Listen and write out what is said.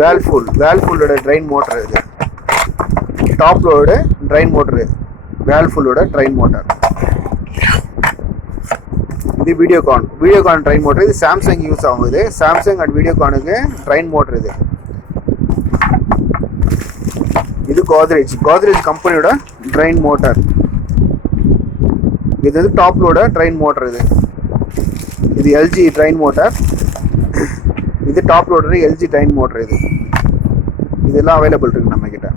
வேல்ஃபுல்லோட drain motor இது. Top load drain motor, வேல்ஃபுல்லோட drain motor. இது வீடியோகான் ட்ரெயின் மோட்டர். இது சாம்சங் யூஸ் ஆகுது. சாம்சங் அண்ட் வீடியோகானுக்கு ட்ரெயின் மோட்டர் இது. இது கோத்ரேஜ் கம்பெனியோட ட்ரெயின் மோட்டர். இது டாப் லோட ட்ரெயின் மோட்டர். இது எல்ஜி ட்ரெயின் மோட்டர். இது top loader LG drain motor. இதெல்லாம் அவைலபிள் இருக்கு நம்ம கிட்ட.